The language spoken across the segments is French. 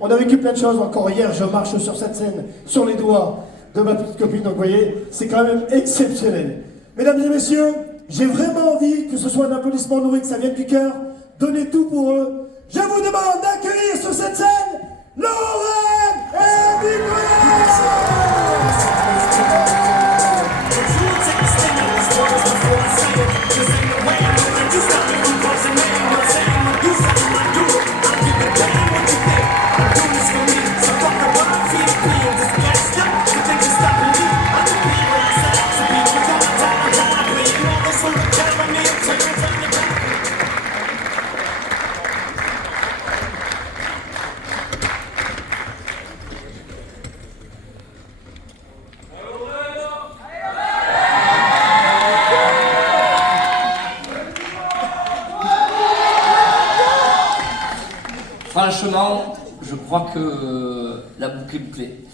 On a vécu plein de choses encore hier, je marche sur cette scène, sur les doigts de ma petite copine, donc vous voyez, c'est quand même exceptionnel. Mesdames et messieurs, j'ai vraiment envie que ce soit un applaudissement nourri, que ça vienne du cœur, donnez tout pour eux. Je vous demande d'accueillir sur cette scène, Lorraine et Nicolas! Franchement, je crois que la boucle est bouclée.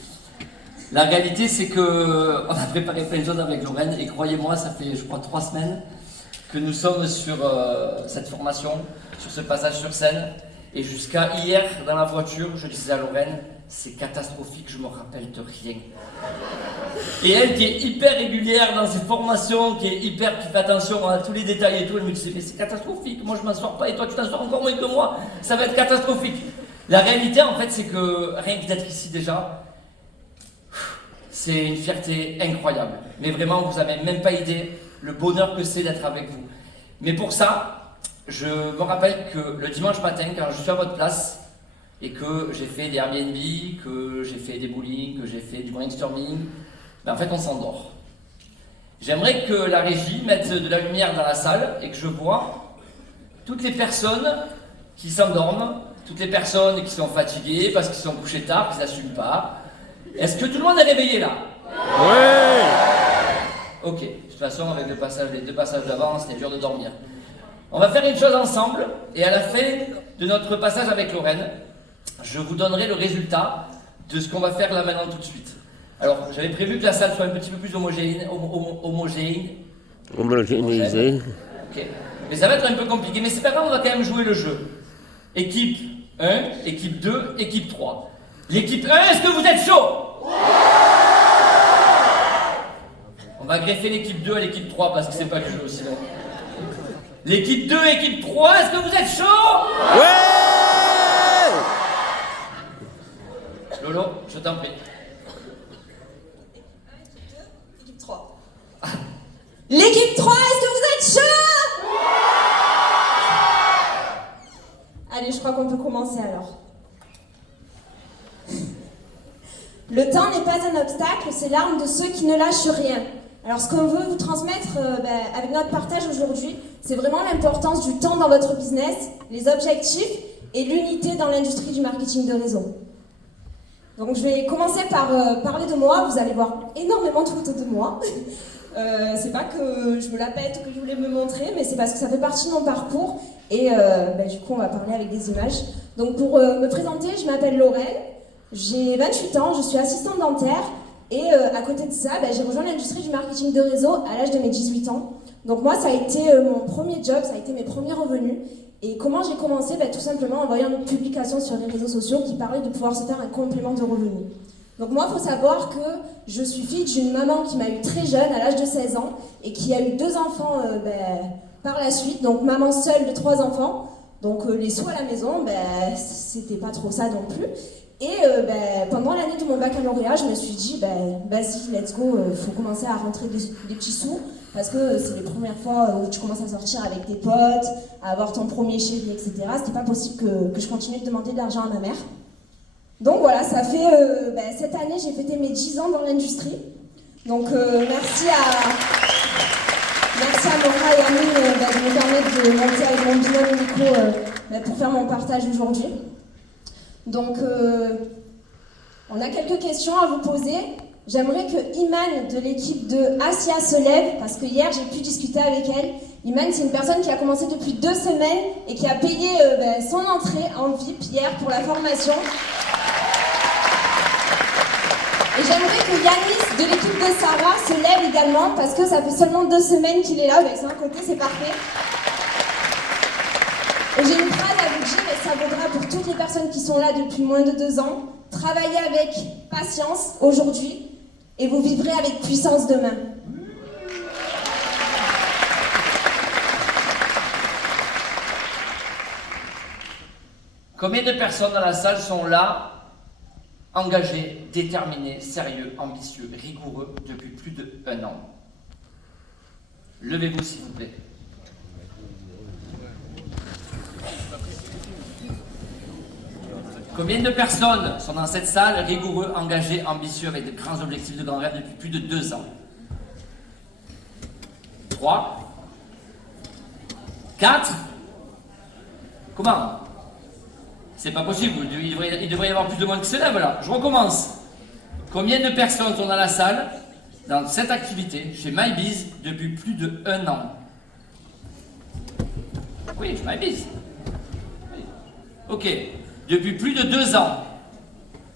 La réalité, c'est que on a préparé plein de choses avec Lorraine et croyez-moi, ça fait, je crois, 3 semaines que nous sommes sur cette formation, sur ce passage sur scène. Et jusqu'à hier, dans la voiture, je disais à Lorraine, c'est catastrophique, je me rappelle de rien. Et elle, qui est hyper régulière dans ses formations, qui fait attention à tous les détails et tout, elle me disait, mais c'est catastrophique, moi je m'en sors pas et toi tu t'en sors encore moins que moi, ça va être catastrophique. La réalité en fait, c'est que rien que d'être ici déjà, c'est une fierté incroyable. Mais vraiment, vous n'avez même pas idée le bonheur que c'est d'être avec vous. Mais pour ça, je me rappelle que le dimanche matin, quand je suis à votre place, et que j'ai fait des Airbnb, que j'ai fait des bowling, que j'ai fait du brainstorming, ben en fait on s'endort. J'aimerais que la régie mette de la lumière dans la salle et que je vois toutes les personnes qui s'endorment, toutes les personnes qui sont fatiguées parce qu'ils sont couchés tard, qu'ils n'assument pas. Est-ce que tout le monde est réveillé là? Ouais. Ok, de toute façon avec les deux passages d'avant, c'était dur de dormir. On va faire une chose ensemble et à la fin de notre passage avec Lorraine, je vous donnerai le résultat de ce qu'on va faire là maintenant tout de suite. Alors, j'avais prévu que la salle soit un petit peu plus homogénéisée. Ok. Mais ça va être un peu compliqué. Mais c'est pas grave, on va quand même jouer le jeu. Équipe 1, équipe 2, équipe 3. L'équipe 1, est-ce que vous êtes chaud? On va greffer l'équipe 2 à l'équipe 3 parce que c'est pas le jeu sinon. L'équipe 2, équipe 3, est-ce que vous êtes chaud? Ouais. Lolo, je t'en prie. Équipe 3. L'équipe 3, est-ce que vous êtes chaud? Allez, je crois qu'on peut commencer alors. Le temps n'est pas un obstacle, c'est l'arme de ceux qui ne lâchent rien. Alors ce qu'on veut vous transmettre avec notre partage aujourd'hui, c'est vraiment l'importance du temps dans votre business, les objectifs et l'unité dans l'industrie du marketing de réseau. Donc je vais commencer par parler de moi, vous allez voir énormément de photos de moi. C'est pas que je me la pète ou que je voulais me montrer, mais c'est parce que ça fait partie de mon parcours et du coup on va parler avec des images. Donc pour me présenter, je m'appelle Lorraine, j'ai 28 ans, je suis assistante dentaire et à côté de ça, j'ai rejoint l'industrie du marketing de réseau à l'âge de mes 18 ans. Donc moi ça a été mon premier job, ça a été mes premiers revenus. Et comment j'ai commencé? Tout simplement en voyant une publication sur les réseaux sociaux qui parlait de pouvoir se faire un complément de revenus. Donc moi, il faut savoir que je suis fille d'une maman qui m'a eu très jeune, à l'âge de 16 ans, et qui a eu 2 enfants par la suite. Donc maman seule de 3 enfants. Donc les sous à la maison, c'était pas trop ça non plus. Et pendant l'année de mon baccalauréat, je me suis dit, vas-y, let's go, faut commencer à rentrer des petits sous. Parce que c'est les premières fois où tu commences à sortir avec tes potes, à avoir ton premier chéri, etc. C'était pas possible que je continue de demander de l'argent à ma mère. Donc voilà, ça fait cette année, j'ai fêté mes 10 ans dans l'industrie. Donc merci à Laura et Amine de me permettre de monter avec mon binôme Nico pour faire mon partage aujourd'hui. Donc on a quelques questions à vous poser. J'aimerais que Iman de l'équipe de Asia se lève, parce que hier j'ai pu discuter avec elle. Iman, c'est une personne qui a commencé depuis 2 semaines et qui a payé son entrée en VIP hier pour la formation. Et j'aimerais que Yanis de l'équipe de Sarah se lève également, parce que ça fait seulement 2 semaines qu'il est là, c'est un côté, c'est parfait. Et j'ai une phrase à vous dire, et ça vaudra pour toutes les personnes qui sont là depuis moins de 2 ans, travaillez avec patience aujourd'hui et vous vivrez avec puissance demain. Combien de personnes dans la salle sont là, engagées, déterminées, sérieux, ambitieux, rigoureux depuis plus d'1 an? Levez-vous s'il vous plaît. Combien de personnes sont dans cette salle, rigoureux, engagés, ambitieux, avec de grands objectifs, de grands rêves depuis plus de 2 ans? 3? 4? Comment? C'est pas possible, il devrait y avoir plus de monde qui se lève là. Je recommence. Combien de personnes sont dans la salle, dans cette activité, chez MyBiz, depuis plus d'1 an? Oui, chez MyBiz. Ok. Depuis plus de 2 ans.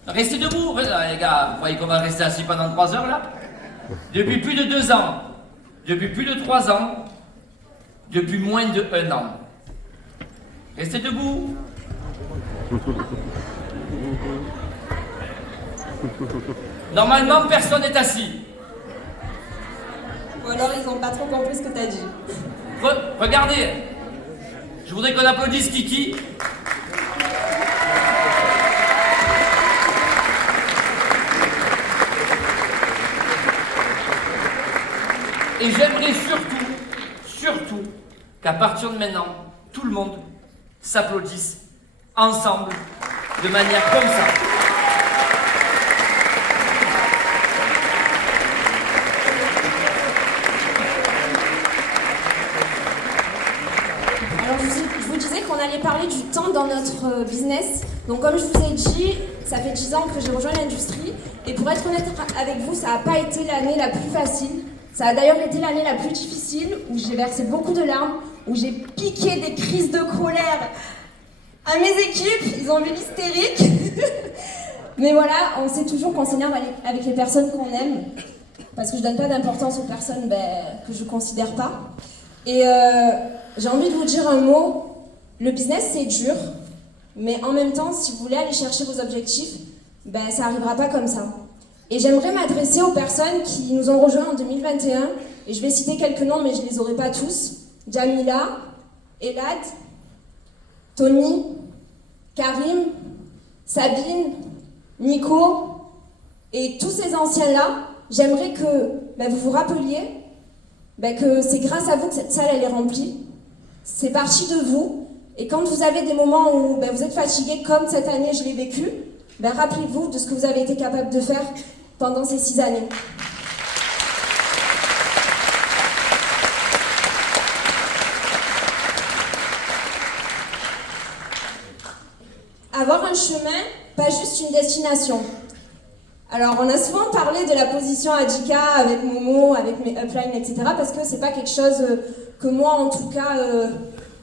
Restez debout, les gars. Vous croyez qu'on va rester assis pendant 3 heures là? Depuis plus de 2 ans. Depuis plus de 3 ans. Depuis moins d'1 an. Restez debout. Normalement, personne n'est assis. Ou alors ils n'ont pas trop compris ce que tu as dit. Regardez. Je voudrais qu'on applaudisse Kiki. Et j'aimerais surtout, qu'à partir de maintenant, tout le monde s'applaudisse ensemble, de manière comme ça. Alors je vous disais qu'on allait parler du temps dans notre business. Donc comme je vous ai dit, ça fait 10 ans que j'ai rejoint l'industrie. Et pour être honnête avec vous, ça n'a pas été l'année la plus facile. Ça a d'ailleurs été l'année la plus difficile, où j'ai versé beaucoup de larmes, où j'ai piqué des crises de colère à mes équipes. Ils ont vu l'hystérique. Mais voilà, on sait toujours qu'on s'énerve avec les personnes qu'on aime, parce que je donne pas d'importance aux personnes que je considère pas. Et j'ai envie de vous dire un mot. Le business, c'est dur, mais en même temps, si vous voulez aller chercher vos objectifs, ça arrivera pas comme ça. Et j'aimerais m'adresser aux personnes qui nous ont rejoints en 2021, et je vais citer quelques noms, mais je les aurai pas tous. Jamila, Elad, Tony, Karim, Sabine, Nico, et tous ces anciens-là, j'aimerais que vous vous rappeliez que c'est grâce à vous que cette salle elle est remplie. C'est parti de vous, et quand vous avez des moments où vous êtes fatigué, comme cette année je l'ai vécu, rappelez-vous de ce que vous avez été capable de faire pendant ces 6 années. Avoir un chemin, pas juste une destination. Alors, on a souvent parlé de la position Adika avec Momo, avec mes uplines, etc. parce que c'est pas quelque chose que moi, en tout cas,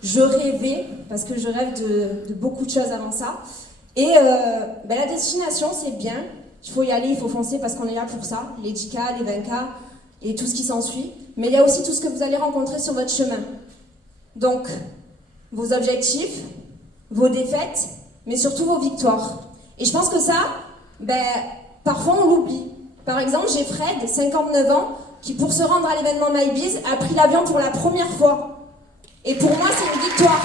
je rêvais, parce que je rêve de beaucoup de choses avant ça. Et la destination, c'est bien. Il faut y aller, il faut foncer parce qu'on est là pour ça. Les 10K, les 20K et tout ce qui s'ensuit. Mais il y a aussi tout ce que vous allez rencontrer sur votre chemin. Donc, vos objectifs, vos défaites, mais surtout vos victoires. Et je pense que ça, parfois on l'oublie. Par exemple, j'ai Fred, 59 ans, qui pour se rendre à l'événement MyBiz a pris l'avion pour la première fois. Et pour moi, c'est une victoire.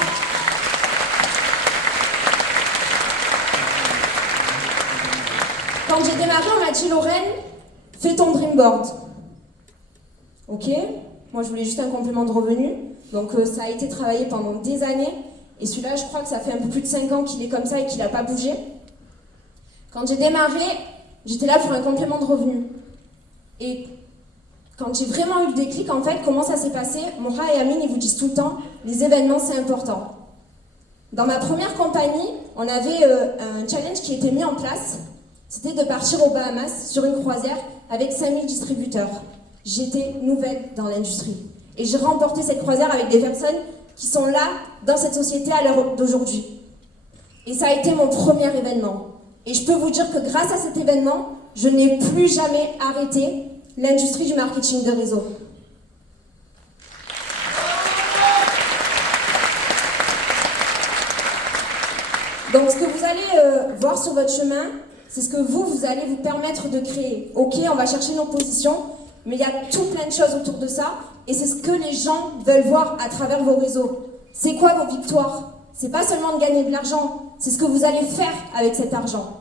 Quand j'ai démarré, on m'a dit, Lorraine, fais ton dream board. Ok, moi je voulais juste un complément de revenu. Donc ça a été travaillé pendant des années. Et celui-là, je crois que ça fait un peu plus de 5 ans qu'il est comme ça et qu'il n'a pas bougé. Quand j'ai démarré, j'étais là pour un complément de revenu. Et quand j'ai vraiment eu le déclic, en fait, comment ça s'est passé? Moura et Amine, ils vous disent tout le temps, les événements, c'est important. Dans ma première compagnie, on avait un challenge qui était mis en place. C'était de partir aux Bahamas sur une croisière avec 5000 distributeurs. J'étais nouvelle dans l'industrie. Et j'ai remporté cette croisière avec des personnes qui sont là, dans cette société à l'heure d'aujourd'hui. Et ça a été mon premier événement. Et je peux vous dire que grâce à cet événement, je n'ai plus jamais arrêté l'industrie du marketing de réseau. Donc ce que vous allez voir sur votre chemin, c'est ce que vous allez vous permettre de créer. Ok, on va chercher nos positions, mais il y a tout plein de choses autour de ça, et c'est ce que les gens veulent voir à travers vos réseaux. C'est quoi vos victoires? C'est pas seulement de gagner de l'argent, c'est ce que vous allez faire avec cet argent.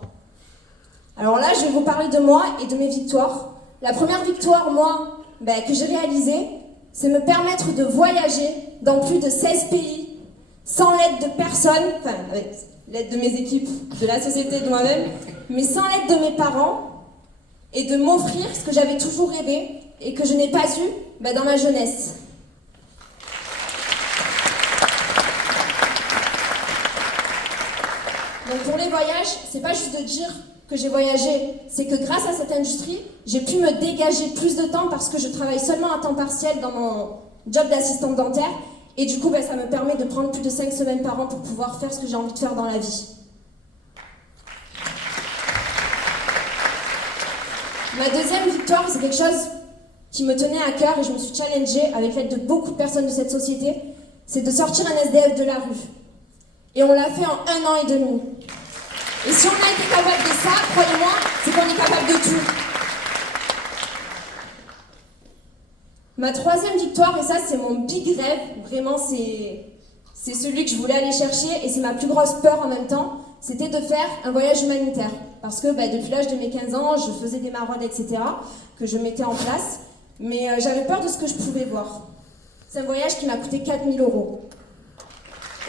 Alors là, je vais vous parler de moi et de mes victoires. La première victoire, moi, que j'ai réalisée, c'est me permettre de voyager dans plus de 16 pays, sans l'aide de personne, enfin avec l'aide de mes équipes, de la société, de moi-même, mais sans l'aide de mes parents, et de m'offrir ce que j'avais toujours rêvé et que je n'ai pas eu dans ma jeunesse. Donc pour les voyages, c'est pas juste de dire que j'ai voyagé, c'est que grâce à cette industrie, j'ai pu me dégager plus de temps parce que je travaille seulement à temps partiel dans mon job d'assistante dentaire, et du coup ça me permet de prendre plus de 5 semaines par an pour pouvoir faire ce que j'ai envie de faire dans la vie. Ma deuxième victoire, c'est quelque chose qui me tenait à cœur et je me suis challengée avec l'aide de beaucoup de personnes de cette société, c'est de sortir un SDF de la rue. Et on l'a fait en 1 an et demi. Et si on a été capable de ça, croyez-moi, c'est qu'on est capable de tout. Ma troisième victoire, et ça c'est mon big rêve, vraiment c'est celui que je voulais aller chercher et c'est ma plus grosse peur en même temps, c'était de faire un voyage humanitaire. Parce que depuis l'âge de mes 15 ans, je faisais des maraudes, etc., que je mettais en place, mais j'avais peur de ce que je pouvais voir. C'est un voyage qui m'a coûté 4 000 €.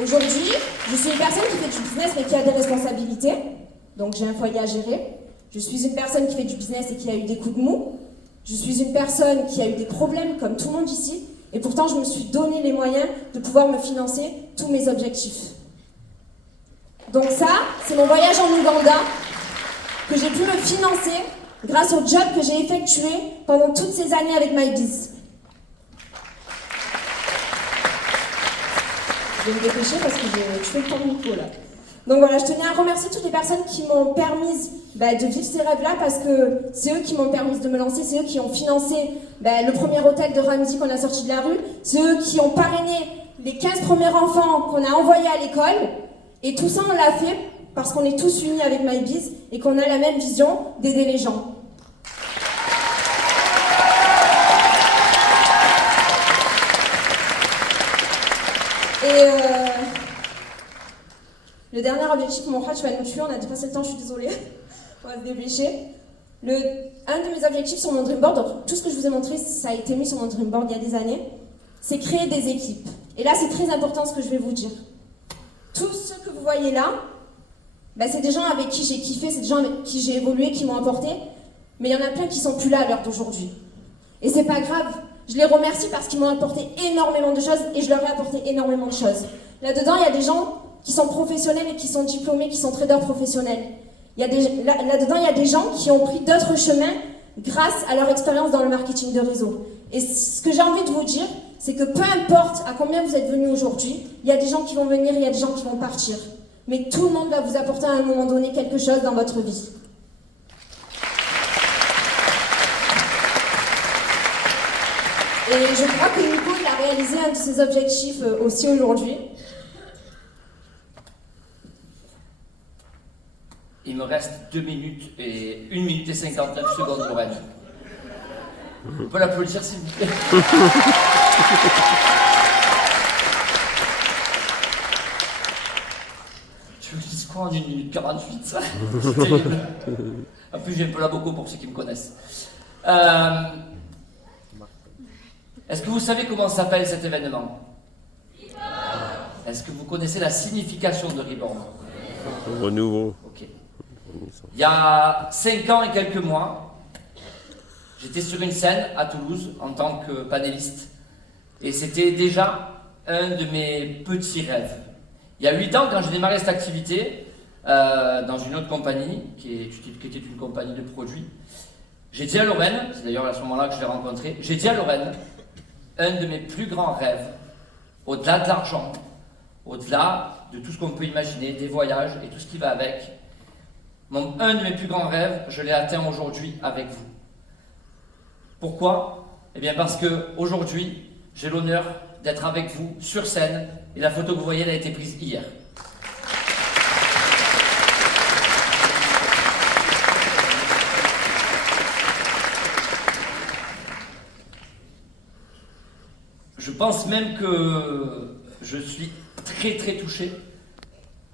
Aujourd'hui, je suis une personne qui fait du business mais qui a des responsabilités, donc j'ai un foyer à gérer. Je suis une personne qui fait du business et qui a eu des coups de mou. Je suis une personne qui a eu des problèmes comme tout le monde ici, et pourtant je me suis donné les moyens de pouvoir me financer tous mes objectifs. Donc ça, c'est mon voyage en Ouganda, que j'ai pu me financer grâce au job que j'ai effectué pendant toutes ces années avec MyBiz. Je vais me dépêcher parce que je fais le temps de micro là. Donc voilà, je tenais à remercier toutes les personnes qui m'ont permis de vivre ces rêves-là, parce que c'est eux qui m'ont permis de me lancer, c'est eux qui ont financé le premier hôtel de Ramsey qu'on a sorti de la rue, c'est eux qui ont parrainé les 15 premiers enfants qu'on a envoyés à l'école, et tout ça on l'a fait parce qu'on est tous unis avec MyBiz et qu'on a la même vision d'aider les gens. Et le dernier objectif, mon frère, tu vas nous tuer, on a dépassé le temps, je suis désolée, on va se dépêcher. Un de mes objectifs sur mon Dreamboard, donc tout ce que je vous ai montré, ça a été mis sur mon Dreamboard il y a des années, c'est créer des équipes. Et là, c'est très important ce que je vais vous dire. Tous ceux que vous voyez là, c'est des gens avec qui j'ai kiffé, c'est des gens avec qui j'ai évolué, qui m'ont apporté, mais il y en a plein qui sont plus là à l'heure d'aujourd'hui. Et c'est pas grave, je les remercie parce qu'ils m'ont apporté énormément de choses et je leur ai apporté énormément de choses. Là-dedans, il y a des gens qui sont professionnels et qui sont diplômés, qui sont traders professionnels. Là-dedans, il y a des gens qui ont pris d'autres chemins grâce à leur expérience dans le marketing de réseau. Et ce que j'ai envie de vous dire, c'est que peu importe à combien vous êtes venus aujourd'hui, il y a des gens qui vont venir, il y a des gens qui vont partir. Mais tout le monde va vous apporter à un moment donné quelque chose dans votre vie. Et je crois que Nico, il a réalisé un de ses objectifs aussi aujourd'hui. Il me reste 2 minutes et 1 minute et 59 secondes, Lorraine. On peut l'applaudir, s'il vous plaît. Tu me dis quoi en 1 minute 48, ça? C'est terrible. En plus, j'ai un peu la boco pour ceux qui me connaissent. Est-ce que vous savez comment s'appelle cet événement? Est-ce que vous connaissez la signification de Reborn? Renouveau. Ok. Il y a 5 ans et quelques mois, j'étais sur une scène à Toulouse en tant que panéliste. Et c'était déjà un de mes petits rêves. Il y a 8 ans, quand j'ai démarré cette activité, dans une autre compagnie, qui était une compagnie de produits, j'ai dit à Lorraine, c'est d'ailleurs à ce moment-là que je l'ai rencontrée, j'ai dit à Lorraine, un de mes plus grands rêves, au-delà de l'argent, au-delà de tout ce qu'on peut imaginer, des voyages et tout ce qui va avec, un de mes plus grands rêves, je l'ai atteint aujourd'hui avec vous. Pourquoi? Eh bien parce qu'aujourd'hui, j'ai l'honneur d'être avec vous sur scène et la photo que vous voyez, elle a été prise hier. pense même que je suis très très touché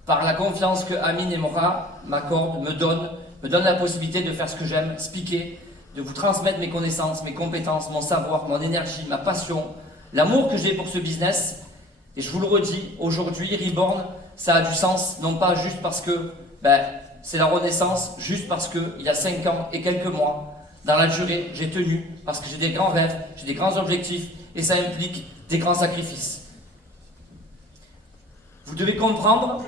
par la confiance que Amine et Mora m'accordent, me donnent la possibilité de faire ce que j'aime, speaker, de vous transmettre mes connaissances, mes compétences, mon savoir, mon énergie, ma passion, l'amour que j'ai pour ce business. Et je vous le redis, aujourd'hui, Reborn, ça a du sens, non pas juste parce que c'est la renaissance, juste parce qu'il y a 5 ans et quelques mois, dans la durée, j'ai tenu, parce que j'ai des grands rêves, j'ai des grands objectifs, et ça implique des grands sacrifices. Vous devez comprendre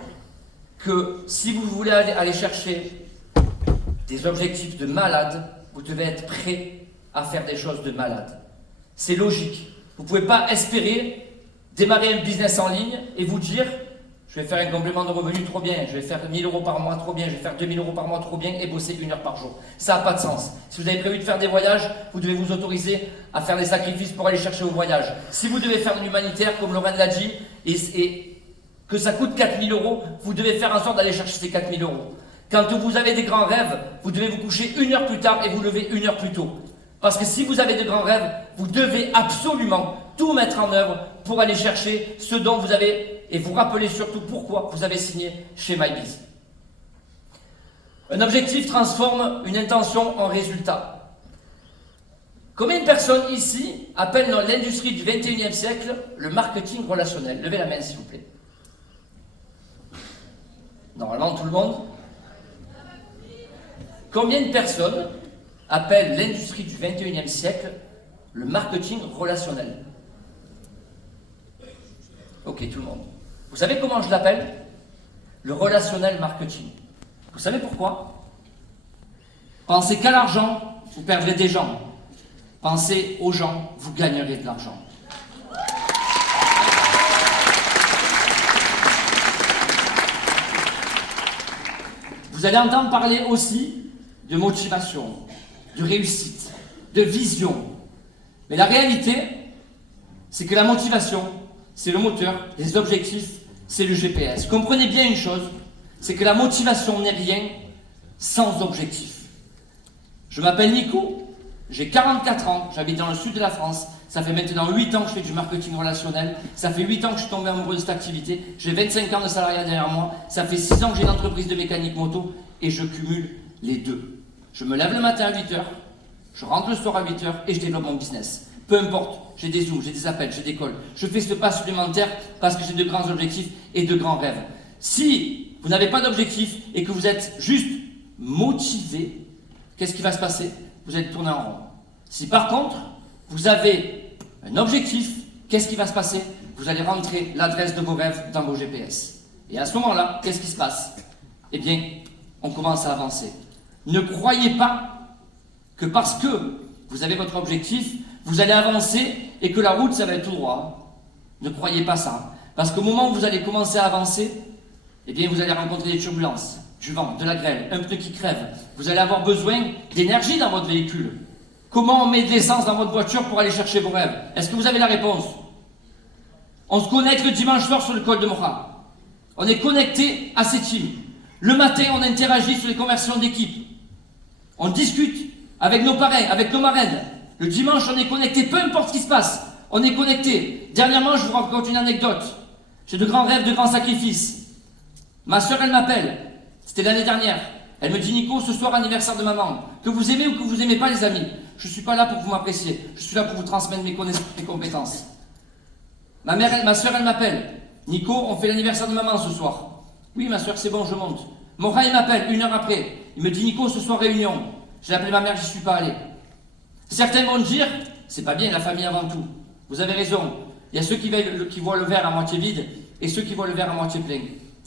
que si vous voulez aller chercher des objectifs de malade, vous devez être prêt à faire des choses de malade. C'est logique. Vous ne pouvez pas espérer démarrer un business en ligne et vous dire je vais faire un complément de revenu trop bien, je vais faire 1 000 € par mois trop bien, je vais faire 2 000 € par mois trop bien et bosser 1 heure par jour. Ça n'a pas de sens. Si vous avez prévu de faire des voyages, vous devez vous autoriser à faire des sacrifices pour aller chercher vos voyages. Si vous devez faire de l'humanitaire, comme Lorraine l'a dit, et que ça coûte 4 000 €, vous devez faire en sorte d'aller chercher ces 4 000 €. Quand vous avez des grands rêves, vous devez vous coucher 1 heure plus tard et vous lever 1 heure plus tôt. Parce que si vous avez de grands rêves, vous devez absolument tout mettre en œuvre pour aller chercher ce dont vous avez, et vous rappeler surtout pourquoi vous avez signé chez MyBiz. Un objectif transforme une intention en résultat. Combien de personnes ici appellent dans l'industrie du 21e siècle le marketing relationnel? Levez la main s'il vous plaît. Normalement tout le monde. Combien de personnes appellent l'industrie du 21e siècle le marketing relationnel? Ok, tout le monde. Vous savez comment je l'appelle? Le relationnel marketing. Vous savez pourquoi? Pensez qu'à l'argent, vous perdrez des gens. Pensez aux gens, vous gagnerez de l'argent. Vous allez entendre parler aussi de motivation, de réussite, de vision. Mais la réalité, c'est que la motivation, c'est le moteur, les objectifs, c'est le GPS. Comprenez bien une chose, c'est que la motivation n'est rien sans objectif. Je m'appelle Nico, j'ai 44 ans, j'habite dans le sud de la France, ça fait maintenant 8 ans que je fais du marketing relationnel, ça fait 8 ans que je suis tombé amoureux de cette activité, j'ai 25 ans de salariat derrière moi, ça fait 6 ans que j'ai une entreprise de mécanique moto et je cumule les deux. Je me lève le matin à 8h, je rentre le soir à 8h et je développe mon business. Peu importe, j'ai des zooms, j'ai des appels, j'ai des calls. Je fais ce pas supplémentaire parce que j'ai de grands objectifs et de grands rêves. Si vous n'avez pas d'objectif et que vous êtes juste motivé, qu'est-ce qui va se passer? Vous allez tourner en rond. Si par contre, vous avez un objectif, qu'est-ce qui va se passer? Vous allez rentrer l'adresse de vos rêves dans vos GPS. Et à ce moment-là, qu'est-ce qui se passe? Eh bien, on commence à avancer. Ne croyez pas que parce que vous avez votre objectif, vous allez avancer et que la route, ça va être tout droit. Ne croyez pas ça. Parce qu'au moment où vous allez commencer à avancer, eh bien, vous allez rencontrer des turbulences, du vent, de la grêle, un pneu qui crève. Vous allez avoir besoin d'énergie dans votre véhicule. Comment on met de l'essence dans votre voiture pour aller chercher vos rêves? Est-ce que vous avez la réponse? On se connecte le dimanche soir sur le col de Mora. On est connecté à ces teams. Le matin, on interagit sur les conversions d'équipe. On discute avec nos parrains, avec nos marraines. Le dimanche, on est connecté, peu importe ce qui se passe. On est connecté. Dernièrement, je vous raconte une anecdote. J'ai de grands rêves, de grands sacrifices. Ma soeur, elle m'appelle. C'était l'année dernière. Elle me dit, Nico, ce soir, anniversaire de maman. Que vous aimez ou que vous n'aimez pas, les amis, je ne suis pas là pour que vous m'appréciez. Je suis là pour vous transmettre mes connaissances, mes compétences. Ma soeur, elle m'appelle. Nico, on fait l'anniversaire de maman ce soir. Oui, ma soeur, c'est bon, je monte. Mon frère, il m'appelle 1 heure après. Il me dit, Nico, ce soir, réunion. J'ai appelé ma mère, j'y suis pas allé. Certains vont dire, c'est pas bien, la famille avant tout. Vous avez raison. Il y a ceux qui voient le verre à moitié vide et ceux qui voient le verre à moitié plein.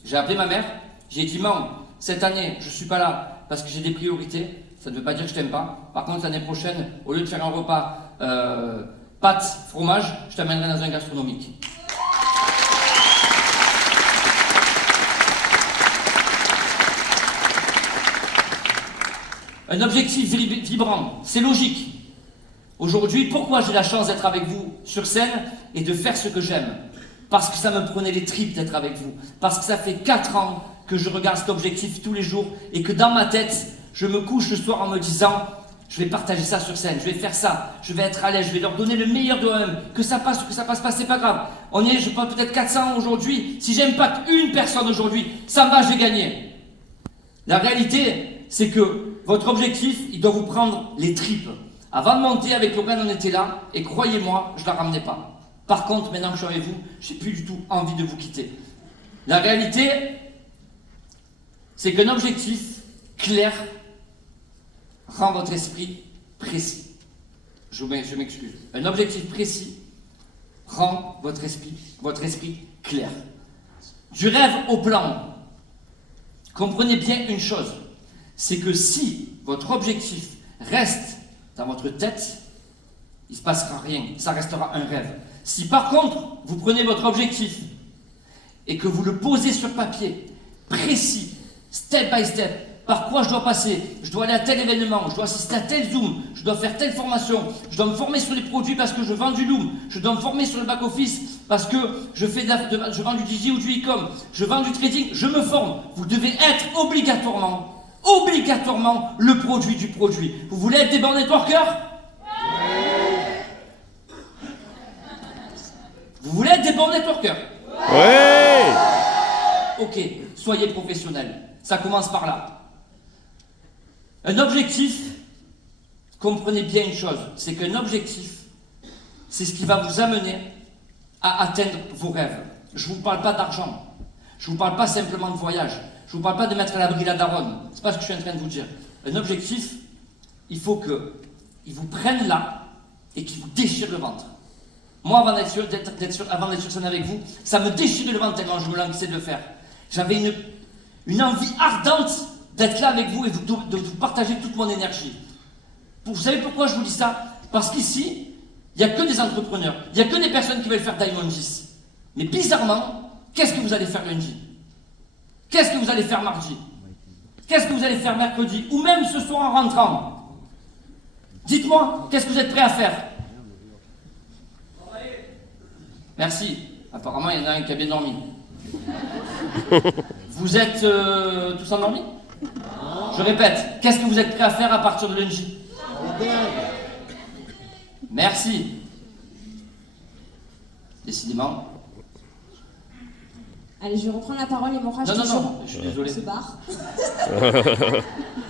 J'ai appelé ma mère, j'ai dit, maman, cette année, je suis pas là parce que j'ai des priorités. Ça ne veut pas dire que je t'aime pas. Par contre, l'année prochaine, au lieu de faire un repas pâtes, fromage, je t'amènerai dans un gastronomique. Un objectif vibrant, c'est logique. Aujourd'hui, pourquoi j'ai la chance d'être avec vous sur scène et de faire ce que j'aime? Parce que ça me prenait les tripes d'être avec vous. Parce que ça fait 4 ans que je regarde cet objectif tous les jours et que dans ma tête, je me couche le soir en me disant Je vais partager ça sur scène, je vais faire ça, je vais être à l'aise, je vais leur donner le meilleur de moi-même. Que ça passe ou que ça passe pas, c'est pas grave. On est, je pense, peut-être 400 aujourd'hui. Si j'impacte une personne aujourd'hui, ça me va, j'ai gagné. La réalité, c'est que votre objectif, il doit vous prendre les tripes. Avant de monter avec Lorraine, on était là, et croyez-moi, je ne la ramenais pas. Par contre, maintenant que je suis avec vous, je n'ai plus du tout envie de vous quitter. La réalité, c'est qu'un objectif clair rend votre esprit précis. Je m'excuse. Un objectif précis rend votre esprit clair. Du rêve au plan. Comprenez bien une chose, c'est que si votre objectif reste dans votre tête, il ne se passera rien, ça restera un rêve. Si par contre, vous prenez votre objectif et que vous le posez sur papier, précis, step by step, par quoi je dois passer, je dois aller à tel événement, je dois assister à tel Zoom, je dois faire telle formation, je dois me former sur les produits parce que je vends du Loom, je dois me former sur le back-office parce que je vends du DJ ou du e-com, je vends du trading, je me forme. Vous devez être obligatoirement le produit du produit. Vous voulez être des bons networkers ? Vous voulez être des bons networkers ? Ouais. Ok, soyez professionnels. Ça commence par là. Un objectif, comprenez bien une chose, c'est qu'un objectif, c'est ce qui va vous amener à atteindre vos rêves. Je ne vous parle pas d'argent. Je ne vous parle pas simplement de voyage. Je ne vous parle pas de mettre à l'abri la daronne. Ce n'est pas ce que je suis en train de vous dire. Un objectif, il faut qu'il vous prenne là et qu'il vous déchire le ventre. Moi, avant d'être sur scène avec vous, ça me déchirait le ventre tellement je me lançais de le faire. J'avais une envie ardente d'être là avec vous et de vous partager toute mon énergie. Vous savez pourquoi je vous dis ça? Parce qu'ici, il n'y a que des entrepreneurs, il n'y a que des personnes qui veulent faire Diamond 10. Mais bizarrement, qu'est-ce que vous allez faire lundi? Qu'est-ce que vous allez faire mardi? Qu'est-ce que vous allez faire mercredi? Ou même ce soir en rentrant? Dites-moi, qu'est-ce que vous êtes prêts à faire? Merci. Apparemment, il y en a un qui a bien dormi. Vous êtes tous endormis? Je répète, qu'est-ce que vous êtes prêts à faire à partir de lundi? Merci. Décidément. Allez, je vais reprendre la parole et mon rage Non, je suis désolé. se barre.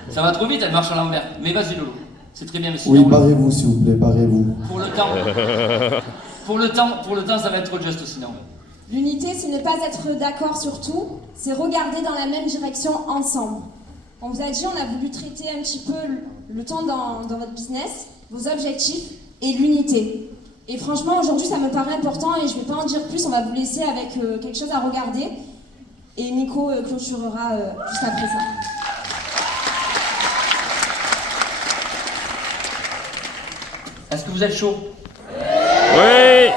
Ça va trop vite, elle marche à l'envers. Mais vas-y Lolo, c'est très bien. Mais Oui, barrez-vous s'il vous plaît, barrez-vous. Pour le temps, ça va être trop juste sinon. L'unité, c'est ne pas être d'accord sur tout, c'est regarder dans la même direction ensemble. On vous a dit, on a voulu traiter un petit peu le temps dans votre business, vos objectifs et l'unité. Et franchement, aujourd'hui, ça me paraît important et je ne vais pas en dire plus, on va vous laisser avec quelque chose à regarder. Et Nico clôturera juste après ça. Est-ce que vous êtes chaud? Oui.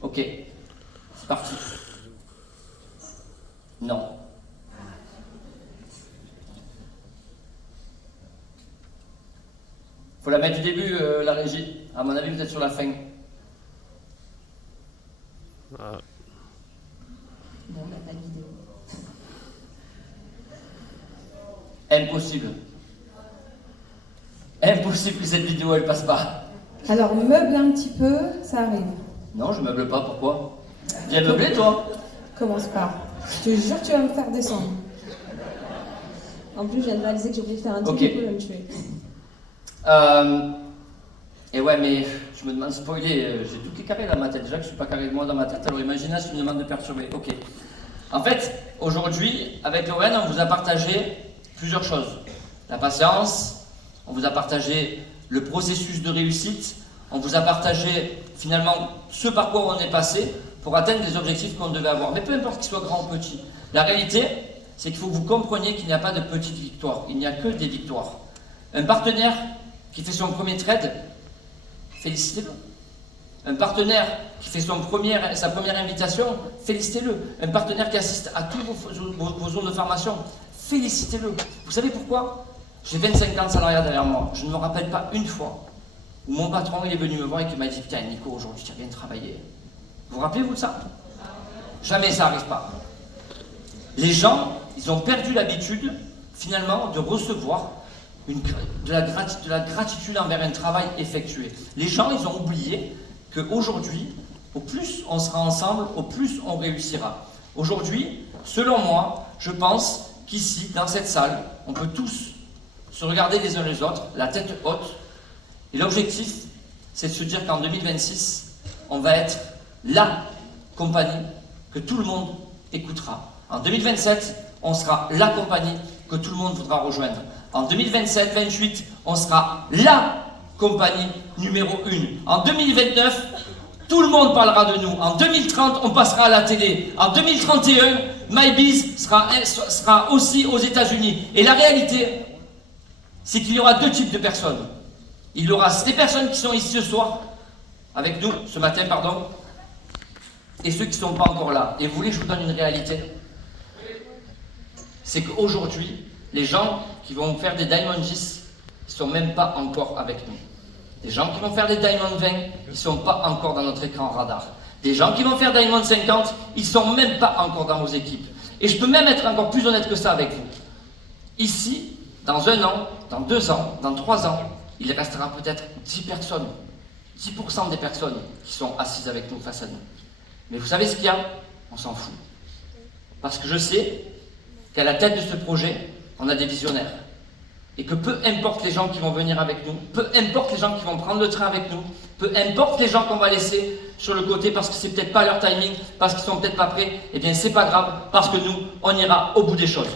Ok, c'est parti. Non. Faut la mettre du début, la régie. À mon avis, vous êtes sur la fin. Ah. Bon, on n'a pas de vidéo. Impossible. Impossible que cette vidéo, elle passe pas. Alors, meuble un petit peu, ça arrive. Non, je meuble pas, pourquoi? Viens meubler, toi. Commence pas. Je te jure que tu vas me faire descendre. En plus, je viens de réaliser que j'ai oublié de faire un truc Ok. qui peut me tuer. Et ouais, mais je me demande de spoiler, j'ai tout qui est carré dans ma tête. Déjà que je suis pas carré de moi dans ma tête, alors imaginez si tu me demandes de perturber. Ok. En fait, aujourd'hui, avec Lorraine, on vous a partagé plusieurs choses. La patience, on vous a partagé le processus de réussite, on vous a partagé finalement ce par quoi on est passé pour atteindre des objectifs qu'on devait avoir. Mais peu importe qu'ils soient grands ou petits. La réalité, c'est qu'il faut que vous compreniez qu'il n'y a pas de petites victoires, il n'y a que des victoires. Un partenaire qui fait son premier trade, félicitez-le. Un partenaire qui fait sa première invitation, félicitez-le. Un partenaire qui assiste à toutes vos zones de formation, félicitez-le. Vous savez pourquoi? J'ai 25 ans de salariat derrière moi. Je ne me rappelle pas une fois où mon patron il est venu me voir et qui m'a dit « Putain Nico, aujourd'hui tu as bien travaillé. » Vous rappelez-vous de ça? Jamais ça n'arrive pas. Les gens, ils ont perdu l'habitude finalement de recevoir de la gratitude envers un travail effectué. Les gens, ils ont oublié qu'aujourd'hui, au plus on sera ensemble, au plus on réussira. Aujourd'hui, selon moi, je pense qu'ici, dans cette salle, on peut tous se regarder les uns les autres, la tête haute, et l'objectif, c'est de se dire qu'en 2026, on va être la compagnie que tout le monde écoutera. En 2027, on sera la compagnie que tout le monde voudra rejoindre. En 2027-28, on sera la compagnie numéro 1. En 2029, tout le monde parlera de nous. En 2030, on passera à la télé. En 2031, MyBiz sera aussi aux États-Unis. Et la réalité, c'est qu'il y aura deux types de personnes. Il y aura ces personnes qui sont ici ce soir, avec nous, ce matin, pardon, et ceux qui ne sont pas encore là. Et vous voulez que je vous donne une réalité? C'est qu'aujourd'hui, les gens qui vont faire des Diamond 10, ils ne sont même pas encore avec nous. Des gens qui vont faire des Diamond 20, ils ne sont pas encore dans notre écran radar. Des gens qui vont faire Diamond 50, ils ne sont même pas encore dans vos équipes. Et je peux même être encore plus honnête que ça avec vous. Ici, dans 1 an, dans 2 ans, dans 3 ans, il restera peut-être 10 personnes, 10% des personnes qui sont assises avec nous face à nous. Mais vous savez ce qu'il y a? On s'en fout. Parce que je sais qu'à la tête de ce projet, on a des visionnaires. Et que peu importe les gens qui vont venir avec nous, peu importe les gens qui vont prendre le train avec nous, peu importe les gens qu'on va laisser sur le côté parce que c'est peut-être pas leur timing, parce qu'ils sont peut-être pas prêts, eh bien c'est pas grave, parce que nous, on ira au bout des choses.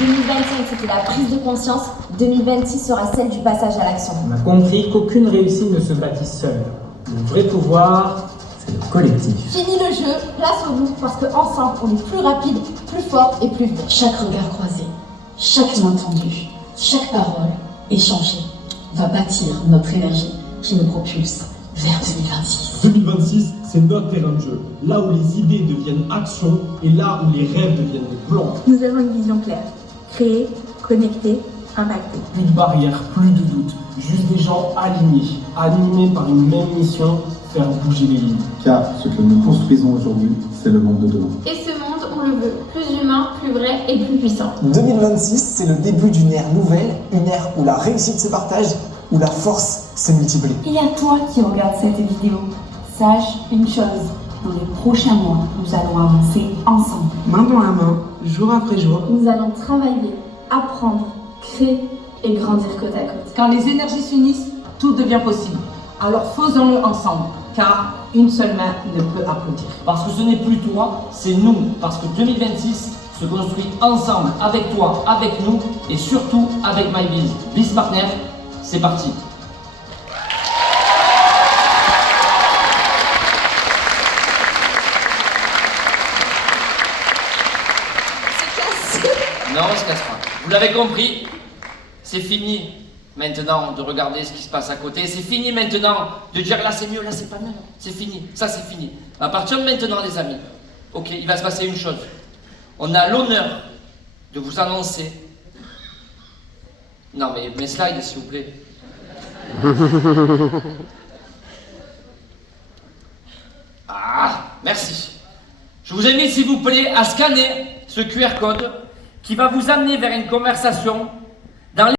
2025, c'était la prise de conscience. 2026 sera celle du passage à l'action. On a compris qu'aucune réussite ne se bâtit seule. Le vrai pouvoir, c'est le collectif. Fini le jeu, place au bout, parce qu'ensemble, on est plus rapide, plus fort et plus vite. Chaque regard croisé, chaque mot entendu, chaque parole échangée va bâtir notre énergie qui nous propulse vers 2026. 2026, c'est notre terrain de jeu. Là où les idées deviennent action et là où les rêves deviennent des plans. Nous avons une vision claire. Créer, connecter, impacter. Plus de barrières, plus de doutes. Juste des gens alignés, animés par une même mission, faire bouger les lignes. Car ce que nous construisons aujourd'hui, c'est le monde de demain. Et ce monde, on le veut, plus humain, plus vrai et plus puissant. 2026, c'est le début d'une ère nouvelle, une ère où la réussite se partage, où la force se multiplie. Et à toi qui regarde cette vidéo, sache une chose, dans les prochains mois, nous allons avancer ensemble. Main dans la main, jour après jour. Nous allons travailler, apprendre, créer et grandir côte à côte. Quand les énergies s'unissent, tout devient possible. Alors faisons-le ensemble, car une seule main ne peut applaudir. Parce que ce n'est plus toi, c'est nous. Parce que 2026 se construit ensemble, avec toi, avec nous, et surtout avec MyBiz. Biz Partner, c'est parti. Non, on se casse pas. Vous l'avez compris, c'est fini maintenant de regarder ce qui se passe à côté. C'est fini maintenant de dire là c'est mieux, là c'est pas mieux. C'est fini, ça c'est fini. À partir de maintenant les amis, ok, il va se passer une chose. On a l'honneur de vous annoncer... Non mais mes slides s'il vous plaît. Ah, merci. Je vous invite s'il vous plaît à scanner ce QR code qui va vous amener vers une conversation